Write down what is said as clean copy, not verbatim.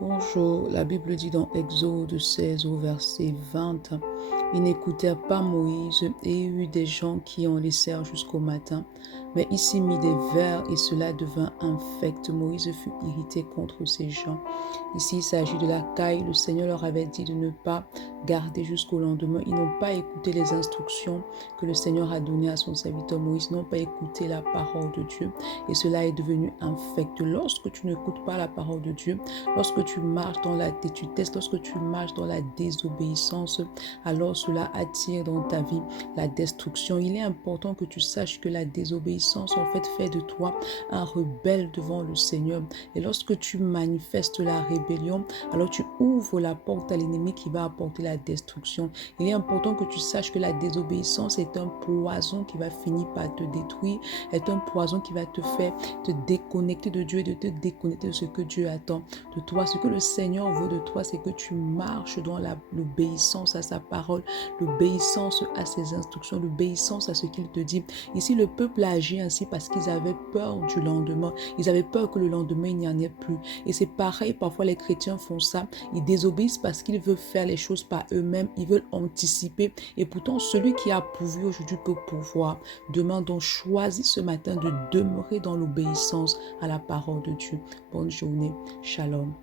Bonjour, la Bible dit dans Exode 16 au verset 20, ils n'écoutèrent pas Moïse et il y eut des gens qui en laissèrent jusqu'au matin. Mais il s'y mit des vers et cela devint infect. Moïse fut irrité contre ces gens. Ici, il s'agit de la caille. Le Seigneur leur avait dit de ne pas garder jusqu'au lendemain. Ils n'ont pas écouté les instructions que le Seigneur a données à son serviteur Moïse. Ils n'ont pas écouté la parole de Dieu et cela est devenu infect. Lorsque tu n'écoutes pas la parole de Dieu, lorsque tu marches dans la tétutesse, lorsque tu marches dans la désobéissance, alors cela attire dans ta vie la destruction. Il est important que tu saches que la désobéissance en fait de toi un rebelle devant le Seigneur. Et lorsque tu manifestes la rébellion, alors tu ouvres la porte à l'ennemi qui va apporter la destruction. Il est important que tu saches que la désobéissance est un poison qui va finir par te détruire, est un poison qui va te faire te déconnecter de Dieu et de te déconnecter de ce que Dieu attend de toi. Ce que le Seigneur veut de toi, c'est que tu marches dans l'obéissance à sa parole, l'obéissance à ses instructions, l'obéissance à ce qu'il te dit. Ici, le peuple a agi ainsi parce qu'ils avaient peur du lendemain. Ils avaient peur que le lendemain, il n'y en ait plus. Et c'est pareil, parfois les chrétiens font ça. Ils désobéissent parce qu'ils veulent faire les choses par eux-mêmes. Ils veulent anticiper. Et pourtant, celui qui a pourvu aujourd'hui peut pouvoir. Demain, donc, choisis ce matin de demeurer dans l'obéissance à la parole de Dieu. Bonne journée. Shalom.